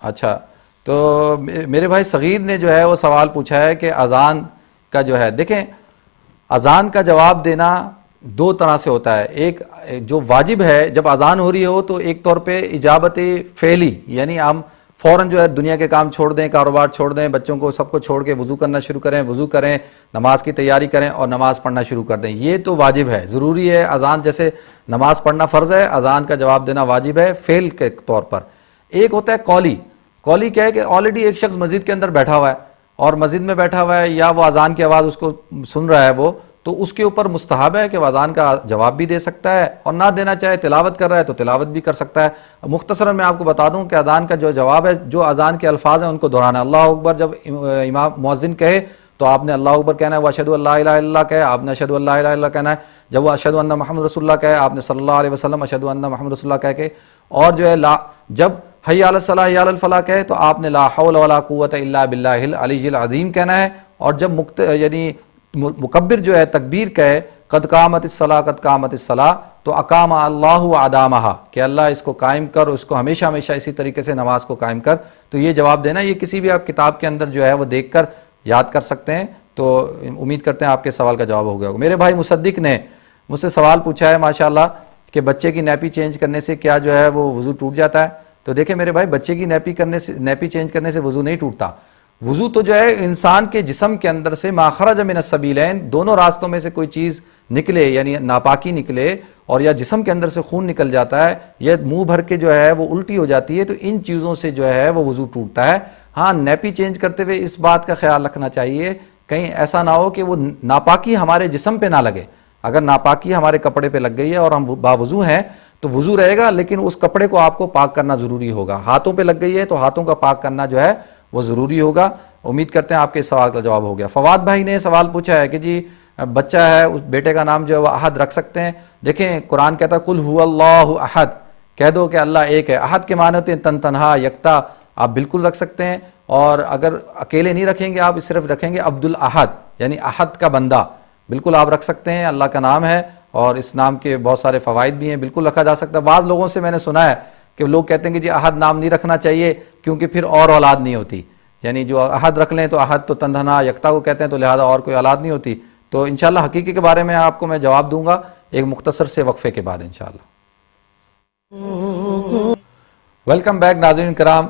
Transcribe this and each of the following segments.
अच्छा, तो मेरे भाई सगीर ने जो है वो सवाल पूछा है कि अजान का जो है, देखें अजान का जवाब देना दो तरह से होता है। एक जो वाजिब है, जब अजान हो रही हो तो एक तौर पे इजाबत फेली, यानी हम फौरन जो है दुनिया के काम छोड़ दें, कारोबार छोड़ दें, बच्चों को सबको छोड़ के वजू करना शुरू करें, वजू करें, नमाज की तैयारी करें और नमाज पढ़ना शुरू कर दें। ये तो वाजिब है, ज़रूरी है। अजान जैसे नमाज पढ़ना फ़र्ज़ है, अजान का जवाब देना वाजिब है फेल के तौर पर। एक होता है कौली। कौली क्या है कि ऑलरेडी एक शख्स मस्जिद के अंदर बैठा हुआ है और मस्जिद में बैठा हुआ है या वो अजान की आवाज़ उसको सुन रहा है, वो तो उसके ऊपर मुस्तहब है कि वह अजान का जवाब भी दे सकता है और ना देना चाहे, तिलावत कर रहा है तो तिलावत भी कर सकता है। मुख्तसरन मैं आपको बता दूं कि अजान का जो जवाब है, जो अजान के अल्फाज हैं उनको दोहराना। अल्लाह अकबर जब इमाम मुअज्जिन कहे तो आपने अल्लाह अकबर कहना है, वह अशहदु अल्ला इलाहा इल्लल्लाह कहे आपने अशहदु अल्ला इलाहा इल्लल्लाह कहना है। जब वह अशहदु अन्ना मुहम्मद रसूलुल्लाह कहे आपने सल्लल्लाहु अलैहि वसल्लम अशहदु अन्ना मुहम्मद रसूलुल्लाह कह के, और जो है जब हय्या अला सलाह हय्या अल फलाह कहे तो आपने ला हौला वला कुव्वता इल्ला बिल्लाहिल अलिय्यिल अज़ीम कहना है। और जब यानी मुकब्बिर जो है तकबीर कहे कद कामतिस सलाह कद कामतिस सलाह, तो अकामा अल्लाहु अदामहा, कि अल्लाह इसको कायम कर, उसको हमेशा हमेशा इसी तरीके से नमाज को कायम कर। तो ये जवाब देना, ये किसी भी आप किताब के अंदर जो है वो देख कर याद कर सकते हैं। तो उम्मीद करते हैं आपके सवाल का जवाब हो गया होगा। मेरे भाई मुसद्दिक ने मुझसे सवाल पूछा है माशाल्लाह कि बच्चे की नैपी चेंज करने से क्या जो है वो वज़ू टूट जाता है। तो देखिए मेरे भाई, बच्चे की नैपी चेंज करने से वज़ू नहीं टूटता। वज़ू तो जो है इंसान के जिस्म के अंदर से माखरज मिन अस्सबीलैन, दोनों रास्तों में से कोई चीज़ निकले यानी नापाकी निकले और या जिस्म के अंदर से खून निकल जाता है या मुंह भर के जो है वो उल्टी हो जाती है, तो इन चीज़ों से जो है वो वज़ू टूटता है। हाँ, नैपी चेंज करते हुए इस बात का ख्याल रखना चाहिए कहीं ऐसा ना हो कि वो नापाकी हमारे जिस्म पे ना लगे। अगर नापाकी हमारे कपड़े पे लग गई है और हम बावजू हैं तो वज़ू रहेगा, लेकिन उस कपड़े को आपको पाक करना ज़रूरी होगा। हाथों पे लग गई है तो हाथों का पाक करना जो है वो ज़रूरी होगा। उम्मीद करते हैं आपके सवाल का जवाब हो गया। फवाद भाई ने सवाल पूछा है कि जी बच्चा है, उस बेटे का नाम जो है वह अहद रख सकते हैं। देखें कुरान कहता है कुल हुवल्लाहु अहद, कह दो कि अल्लाह एक है। अहद के माने होते हैं तन तनहा यकता, आप बिल्कुल रख सकते हैं। और अगर अकेले नहीं रखेंगे, आप सिर्फ रखेंगे अब्दुल अहद यानी अहद का बंदा, बिल्कुल आप रख सकते हैं। अल्लाह का नाम है और इस नाम के बहुत सारे फ़वाइद भी हैं, बिल्कुल रखा जा सकता है। बाद लोगों से मैंने सुना है कि लोग कहते हैं कि जी अहद नाम नहीं रखना चाहिए क्योंकि फिर और औलाद नहीं होती, यानी जो अहद रख लें तो अहद तो तन्हा यकता को कहते हैं, तो लिहाजा और कोई औलाद नहीं होती। तो इंशाल्लाह हकीकी के बारे में आपको मैं जवाब दूंगा एक मुख्तसर से वक्फे के बाद इंशाल्लाह। वेलकम बैक नाज़रीन कराम,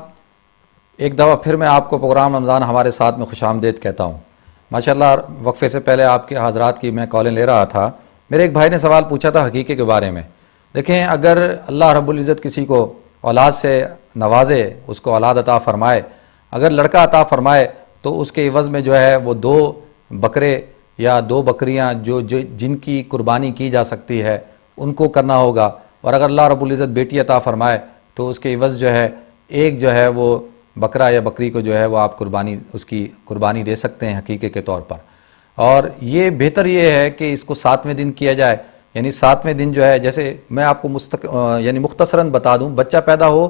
एक दफ़ा फिर मैं आपको प्रोग्राम रमज़ान हमारे साथ में खुशामदीद कहता हूँ। माशाल्लाह वक्फे से पहले आपके हज़रात की मैं कॉलें ले रहा था। मेरे एक भाई ने सवाल पूछा था हकीकी के बारे में। देखें, अगर अल्लाह रब्बुल इज़्ज़त किसी को औलाद से नवाजे, उसको औलाद अता फ़रमाए, अगर लड़का अता फ़रमाए तो उसके इवज़ में जो है वो 2 बकरे या 2 बकरियाँ जो जिनकी कुर्बानी की जा सकती है उनको करना होगा। और अगर अल्लाह रब्बुल इज़्ज़त बेटी अता फ़रमाए तो उसके इवज़ जो है एक जो है वो बकरा या बकरी को जो है वो आप उसकी कुर्बानी दे सकते हैं हकीके के तौर पर। और ये बेहतर ये है कि इसको 7वें दिन किया जाए, यानी 7वें दिन जो है, जैसे मैं आपको यानी मुख्तसरन बता दूं, बच्चा पैदा हो,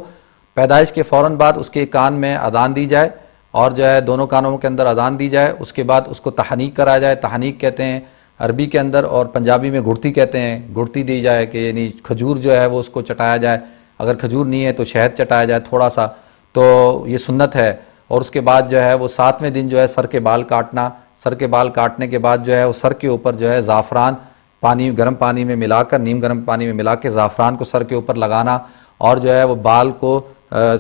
पैदाइश के फ़ौरन बाद उसके कान में अजान दी जाए और जो है दोनों कानों के अंदर अजान दी जाए। उसके बाद उसको तहनीक कराया जाए, तहनीक कहते हैं अरबी के अंदर और पंजाबी में गुड़ती कहते हैं, गुड़ती दी जाए कि यानी खजूर जो है वो उसको चटाया जाए, अगर खजूर नहीं है तो शहद चटाया जाए थोड़ा सा, तो ये सुन्नत है। और उसके बाद जो है वो 7वें दिन जो है सर के बाल काटना, सर के बाल काटने के बाद जो है वो सर के ऊपर जो है ज़ाफ़रान गर्म पानी में मिलाकर, नीम गर्म पानी में मिला के ज़ाफ़रान को सर के ऊपर लगाना और जो है वो बाल को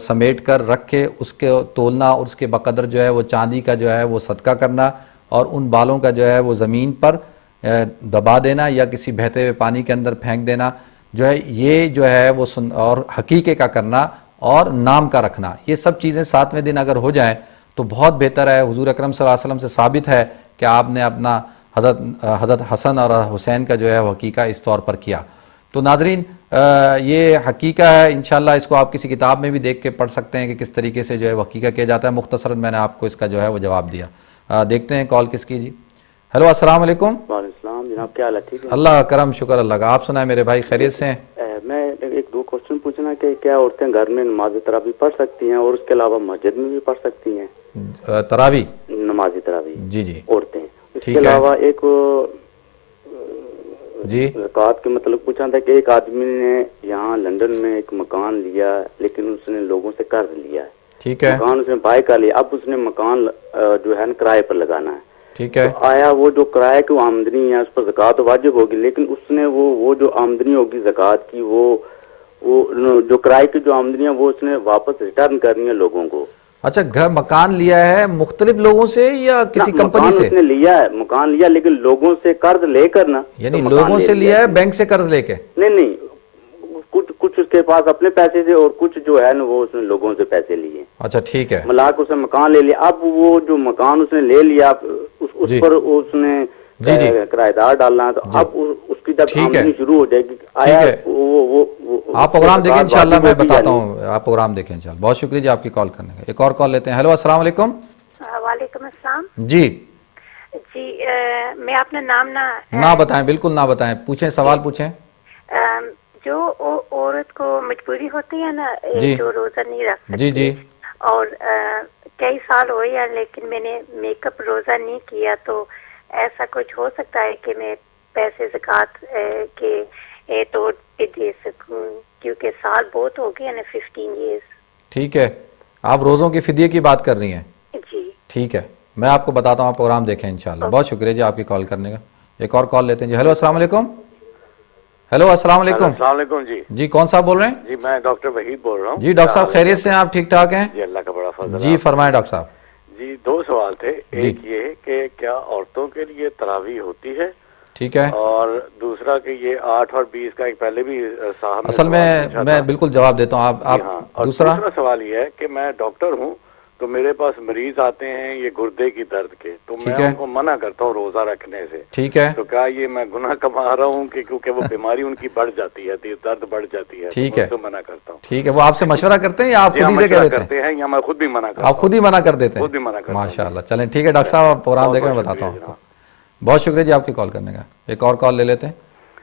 समेट कर रख के उसके तोलना और उसके बकदर जो है वो चांदी का जो है वो सदका करना और उन बालों का जो है वो ज़मीन पर दबा देना या किसी बहते हुए पानी के अंदर फेंक देना, जो है ये जो है वो और हकीके का करना और नाम का रखना, ये सब चीज़ें 7वें दिन अगर हो जाएं तो बहुत बेहतर है। हुजूर अकरम सल्लल्लाहु अलैहि वसल्लम से साबित है कि आपने अपना हज़रत हसन और हुसैन का जो है वो हकीका इस तौर पर किया। तो नाजरीन ये हकीका है, इंशाल्लाह इसको आप किसी किताब में भी देख के पढ़ सकते हैं कि किस तरीके से जो है हकीका किया जाता है। मुख्तसरन मैंने आपको इसका जो है वो जवाब दिया। देखते हैं कॉल किसकी जी। हेलो, अस्सलाम वालेकुम। वालेकुम जनाब, क्या हाल है? ठीक है, अल्लाह करम, शुक्र अल्लाह का। आप सुनाए मेरे भाई, खैरियत से हैं? मैं एक 2 क्वेश्चन पूछना कि क्या औरतें घर में नमाज तरावी पढ़ सकती हैं और उसके अलावा मस्जिद में भी पढ़ सकती हैं तरावी? नमाज तरावी जी जी, औरतें। इसके अलावा एक जी ज़कात के मतलब पूछा था कि एक आदमी ने यहाँ लंदन में एक मकान लिया लेकिन उसने लोगों से कर्ज लिया है, ठीक है। मकान उसने बाय कर लिया, अब उसने मकान जो है ना किराए पर लगाना है। ठीक है। तो आया वो जो किराए की आमदनी है उस पर ज़कात तो वाजिब होगी, लेकिन उसने वो जो आमदनी होगी ज़कात की वो जो किराए की जो आमदनी है वो उसने वापस रिटर्न करनी है लोगों को। अच्छा, घर मकान लिया है मुख्तलिफ लोगों से या किसी ना, कंपनी मकान से? उसने लिया है, मकान लिया, लेकिन लोगों से कर्ज लेकर ना। यानी तो मकान लोगों ले से लिया है, उसने। बैंक से कर्ज लेके? नहीं, कुछ कुछ उसके पास अपने पैसे से और कुछ जो है ना वो उसने लोगों से पैसे लिए। अच्छा, ठीक है। मिलाकर उसने मकान ले लिया। अब वो जो मकान उसने ले लिया उस जी। पर उसने जी जी किराएदार डालना है, तो अब उसकी जब ठीक है। आमदनी शुरू हो जाएगी, आया है। वो आप प्रोग्राम देखें ज़कात इंशाल्लाह, वाजिब मैं होगी बताता या हूँ, आप प्रोग्राम देखें इंशाल्लाह। बहुत शुक्रिया जी आपकी कॉल करने का। एक और कॉल लेते हैं। हेलो, अस्सलाम वालेकुम। वालेकुम अस्सलाम जी जी। मैं अपना नाम ना बताएं, बिल्कुल ना बताएं, पूछें, सवाल पूछें। जो औरत को मजबूरी होती है ना, जी। जो रोजा नहीं रख सकती। जी जी। और कई साल हो या, लेकिन मैंने मेकअप रोजा नहीं किया, तो ऐसा कुछ हो सकता है कि मैं पैसे ज़कात के तौर पे दे सकूं, क्योंकि साल बहुत हो गए ना, 15 ईयर्स। ठीक है, आप रोज़ों की फिदिये की बात कर रही हैं? जी ठीक है, मैं आपको बताता हूँ, आप प्रोग्राम देखें इंशाल्लाह। बहुत शुक्रिया जी आपकी कॉल करने का। एक और कॉल लेते हैं जी। हेलो, अस्सलाम वालेकुम। हेलो, अस्सलाम वालेकुम। अस्सलाम वालेकुम जी। जी, कौन साहब बोल रहे हैं? जी मैं डॉक्टर वहीद बोल रहा हूँ। जी डॉक्टर साहब, खैरियत से हैं आप? ठीक ठाक हैं जी, अल्लाह का बड़ा फजल है। जी, फरमाएं डॉक्टर साहब। जी, दो सवाल थे। जी। एक ये कि क्या औरतों के लिए तरावी होती है, ठीक है। और दूसरा कि ये 8 और 20 का एक पहले भी साहब ने असल सवाल में पूछा मैं था। बिल्कुल जवाब देता हूँ, जी हाँ। आप और दूसरा। दूसरा सवाल ये है कि मैं डॉक्टर हूँ, तो मेरे पास मरीज आते हैं ये गुर्दे की दर्द के, तो ठीक मैं है। उनको मना करता हूँ रोजा रखने से। ठीक है। तो क्या ये मैं गुनाह कमा रहा हूँ कि क्योंकि वो बीमारी उनकी बढ़ जाती है, दर्द बढ़ जाती है, ठीक तो है। मैं उसको मना करता हूँ। ठीक है, वो आपसे मशवरा करते हैं या आप जी, खुद हम ही से कह मशवरा देते हैं? करते हैं या मैं खुद भी मना करता आप खुद ही मना कर देते हैं? खुद ही मना करता हूँ। माशाल्लाह, चलें ठीक है डॉक्टर साहब, आप प्रोग्राम बहुत देखें, मैं बहुत बताता हूँ शुक्रिया आपको। बहुत शुक्रिया जी आपकी कॉल करने का। एक और कॉल ले लेते हैं।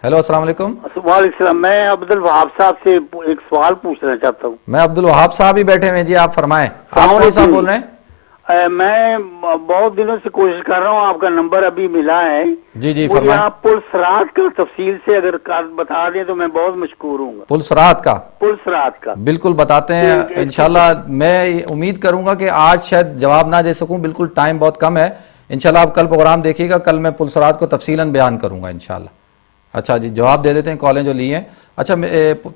हेलो, अस्सलाम वालेकुम। वालेकुम। मैं अब्दुल वहाब साहब से एक सवाल पूछना चाहता हूँ। मैं अब्दुल वहाब साहब ही बैठे हुए हैं जी, आप फरमाएं। आप कौन साहब सलाम बोल रहे हैं? मैं बहुत दिनों से कोशिश कर रहा हूँ, आपका नंबर अभी मिला है। जी जी, मुझे फरमाएं। आप पुलिस रात का तफसील से अगर बता दें तो मैं बहुत मशकूर हूँ। पुलिस रात का? पुलिस रात का बिल्कुल बताते हैं इंशाल्लाह। मैं उम्मीद करूंगा कि आज शायद जवाब ना दे सकूं, बिल्कुल टाइम बहुत कम है। इंशाल्लाह आप कल प्रोग्राम देखिएगा, कल मैं पुलिस रात को तफसीलन बयान करूंगा इंशाल्लाह। अच्छा जी, जवाब दे देते हैं कॉलें जो लिए हैं। अच्छा,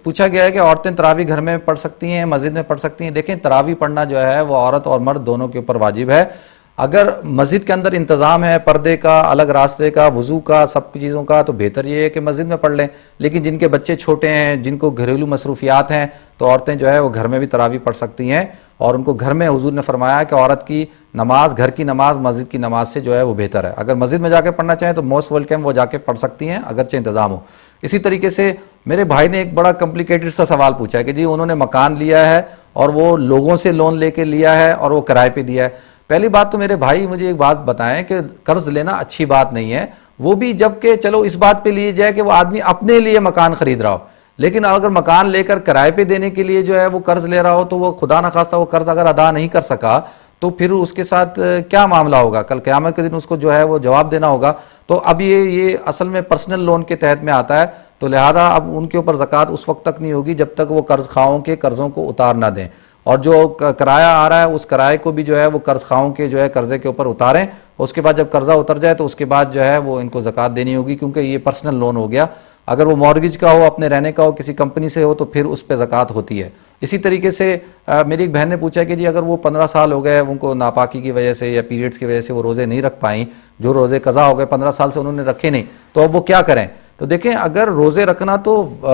पूछा गया है कि औरतें तरावी घर में पढ़ सकती हैं, मस्जिद में पढ़ सकती हैं? देखें, तरावी पढ़ना जो है वो औरत और मर्द दोनों के ऊपर वाजिब है। अगर मस्जिद के अंदर इंतज़ाम है पर्दे का, अलग रास्ते का, वज़ू का, सब चीज़ों का, तो बेहतर ये है कि मस्जिद में पढ़ लें। लेकिन जिनके बच्चे छोटे हैं, जिनको घरेलू मसरूफियात हैं, तो औरतें जो है वो घर में भी तरावी पढ़ सकती हैं। और उनको घर में, हुजूर ने फरमाया कि औरत की नमाज, घर की नमाज मस्जिद की नमाज से जो है वो बेहतर है। अगर मस्जिद में जाके पढ़ना चाहें तो मोस्ट वेलकम, वो जाके पढ़ सकती हैं अगरचे इंतज़ाम हो। इसी तरीके से मेरे भाई ने एक बड़ा कॉम्प्लिकेटेड सा सवाल पूछा है कि जी उन्होंने मकान लिया है और वो लोगों से लोन लेके लिया है और वो किराए पे दिया है। पहली बात तो मेरे भाई मुझे एक बात बताएं कि कर्ज लेना अच्छी बात नहीं है, वो भी जबकि चलो इस बात पे लिए जाए कि वो आदमी अपने लिए मकान खरीद रहा हो। लेकिन अगर मकान लेकर किराए पे देने के लिए जो है वो कर्ज ले रहा हो, तो वो खुदा ना खास्ता वो कर्ज अगर अदा नहीं कर सका तो फिर उसके साथ क्या मामला होगा? कल क़यामत के दिन उसको जो है वो जवाब देना होगा। तो अब ये असल में पर्सनल लोन के तहत में आता है, तो लिहाजा अब उनके ऊपर ज़कात उस वक्त तक नहीं होगी जब तक वो कर्ज खाओं के कर्जों को उतार ना दें। और जो किराया आ रहा है उस किराए को भी जो है वो कर्ज खाओं के जो है कर्जे के ऊपर उतारें। उसके बाद जब कर्जा उतर जाए तो उसके बाद जो है वो इनको ज़कात देनी होगी, क्योंकि ये पर्सनल लोन हो गया। अगर वो मॉर्गेज का हो, अपने रहने का हो, किसी कंपनी से हो, तो फिर उस पर ज़कात होती है। इसी तरीके से मेरी एक बहन ने पूछा कि जी अगर वो 15 साल हो गए, उनको नापाकी की वजह से या पीरियड्स की वजह से वो रोज़े नहीं रख पाई, जो रोज़े कज़ा हो गए, 15 साल से उन्होंने रखे नहीं, तो अब वो क्या करें? तो देखें, अगर रोज़े रखना तो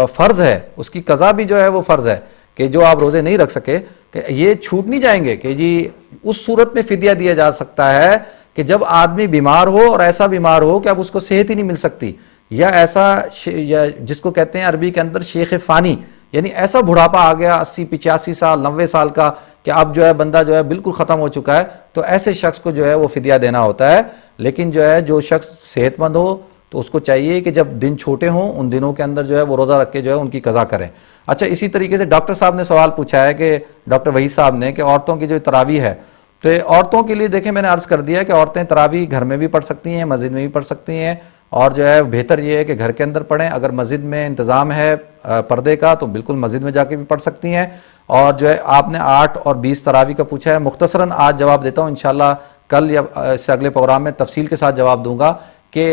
फ़र्ज़ है, उसकी कज़ा भी जो है वो फ़र्ज़ है कि जो आप रोज़े नहीं रख सके, कि ये छूट नहीं जाएंगे कि जी उस सूरत में फिदिया दिया जा सकता है कि जब आदमी बीमार हो, और ऐसा बीमार हो कि अब उसको सेहत ही नहीं मिल सकती, या ऐसा या जिसको कहते हैं अरबी के अंदर शेख फ़ानी, यानी ऐसा बुढ़ापा आ गया 80, 85 साल, 90 साल का कि अब जो है बंदा जो है बिल्कुल ख़त्म हो चुका है, तो ऐसे शख्स को जो है वो फिदिया देना होता है। लेकिन जो है जो शख्स सेहतमंद हो तो उसको चाहिए कि जब दिन छोटे हों उन दिनों के अंदर जो है वो रोज़ा रख के जो है उनकी कज़ा करें। अच्छा, इसी तरीके से डॉक्टर साहब ने सवाल पूछा है कि डॉक्टर वहीद साहब ने, कि औरतों की जो तरावी है, तो औरतों के लिए देखें मैंने अर्ज़ कर दिया कि औरतें तरावी घर में भी पढ़ सकती हैं, मस्जिद में भी पढ़ सकती हैं, और जो है बेहतर ये है कि घर के अंदर पढ़ें। अगर मस्जिद में इंतज़ाम है पर्दे का तो बिल्कुल मस्जिद में जाके भी पढ़ सकती हैं। और जो है आपने 8 और 20 तरावी का पूछा है, मुख्तसरन आज जवाब देता हूँ, इंशाल्लाह कल या इससे अगले प्रोग्राम में तफसील के साथ जवाब दूंगा कि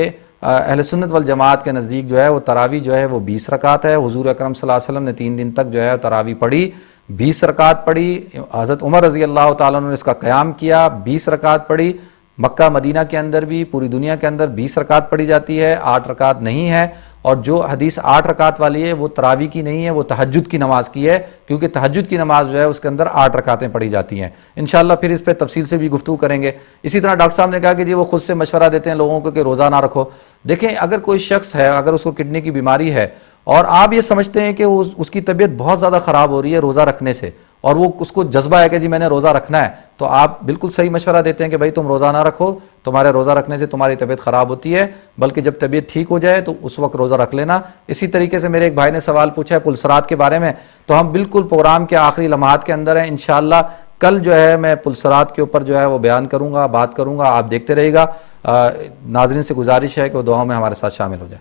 अहले सुन्नत वल जमात के नज़दीक जो है वो तरावी जो है वो 20 रकात है। हुजूर अकरम सल्लल्लाहु अलैहि वसल्लम ने 3 दिन तक जो है तरावी पढ़ी, 20 रकात पढ़ी। हज़रत उमर रज़ी अल्लाह तआला अन्हु ने इसका क़याम किया, 20 रकात पढ़ी। मक्का मदीना के अंदर भी, पूरी दुनिया के अंदर 20 रकात पढ़ी जाती है, 8 रकात नहीं है। और जो हदीस 8 रकात वाली है वो तरावी की नहीं है, वो तहज्जुद की नमाज की है, क्योंकि तहज्जुद की नमाज जो है उसके अंदर 8 रकातें पढ़ी जाती हैं। इंशाल्लाह फिर इस पर तफसील से भी गुफ्तगू करेंगे। इसी तरह डॉक्टर साहब ने कहा कि जी वो खुद से मशवरा देते हैं लोगों को कि रोज़ा ना रखो। देखें, अगर कोई शख्स है, अगर उसको किडनी की बीमारी है और आप ये समझते हैं कि उसकी तबीयत बहुत ज़्यादा ख़राब हो रही है रोज़ा रखने से, और वो उसको जज्बा है कि जी मैंने रोज़ा रखना है, तो आप बिल्कुल सही मशवरा देते हैं कि भाई तुम रोज़ा ना रखो, तुम्हारे रोज़ा रखने से तुम्हारी तबीयत ख़राब होती है, बल्कि जब तबीयत ठीक हो जाए तो उस वक्त रोज़ा रख लेना। इसी तरीके से मेरे एक भाई ने सवाल पूछा है पुलसरात के बारे में, तो हम बिल्कुल प्रोग्राम के आखिरी लम्हात के अंदर हैं। इंशाअल्लाह कल जो है मैं पुलसरात के ऊपर जो है वो बयान करूँगा, बात करूँगा, आप देखते रहिएगा। नाज़रीन से गुजारिश है कि वो दुआओं में हमारे साथ शामिल हो जाए।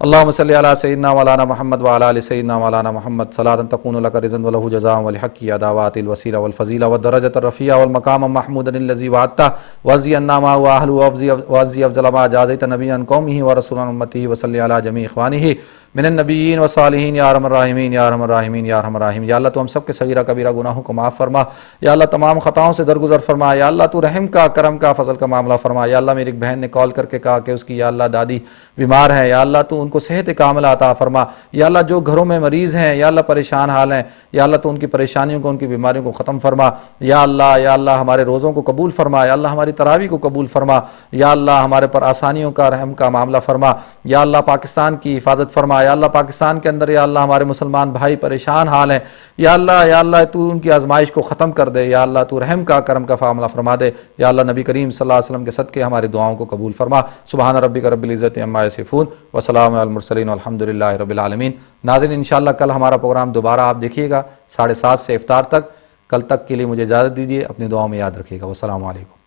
अल्लाहुम्मा सल्लि अला सय्यिदना मौलाना मुहम्मद व अला आलि सय्यिदना मौलाना मुहम्मद सलातन तकूनु लका रिज़न व लहु जज़ाअन व लिहक्की अदावातिल वसीला वल फज़ीला व दरजतर रफ़िया वल मक़ाम महमूदन अल्लज़ी वअदता वज़ियन्ना मा व अहलु वज़ि अफ़ज़ल मा जाज़ैत नबिय्यन क़ौमिही व रसूलन उम्मतिही व सल्लि अला जमी इख़वानिही मिनन नबिय्यीन व सालिहीन या अरहमर राहिमीन या अरहमर राहिमीन या अरहमर राहिमीन। या अल्लाह तू हम सब के सगीरा कबीरा गुनाहों को माफ़ फरमा, या अल्लाह तमाम ख़ताओं से दरगुजर फरमा, या अल्लाह तू रहम का, करम का, फ़ज़ल का मामला फरमा। या अल्लाह मेरी एक बहन ने कॉल करके कहा कि उसकी या अल्लाह दादी बीमार है, या अल्लाह तू उनको सेहत कामिला अता फरमा। या अल्लाह जो घरों में मरीज़ हैं, या अल्लाह परेशान हाल हैं, या अल्लाह तू उनकी परेशानियों को, उनकी बीमारियों को ख़त्म फरमा। या अल्लाह हमारे रोज़ों को कबूल फरमा, या अल्लाह हमारी तरावी को कबूल फरमा। या अल्लाह हमारे पर आसानियों का, रहम का मामला फरमा। या अल्लाह पाकिस्तान की हिफाजत फरमा। या अल्लाह पाकिस्तान के अंदर या अल्लाह हमारे मुसलमान भाई परेशान हाल हैं, या अल्लाह तू उनकी आजमाइश को ख़त्म कर दे। या अल्लाह तू रहम का, करम का मामला फरमा दे। या अल्लाह नबी करीम सल्लल्लाहु अलैहि वसल्लम के सदक़े हमारी दुआओं को कबूल फरमा। सुबहान रब्बिका रब्बिल इज़्ज़ति अम्मा यसिफ़ून व सलामुन अलल मुरसलीन वल्हम्दुलिल्लाहि रब्बिल आलमीन। नाज़रीन, इंशाअल्लाह कल हमारा प्रोग्राम दोबारा आप देखिएगा 7:30 से इफ्तार तक। कल तक के लिए मुझे इजाज़त दीजिए, अपनी दुआओं में याद रखिएगा। वस्सलामु अलैकुम।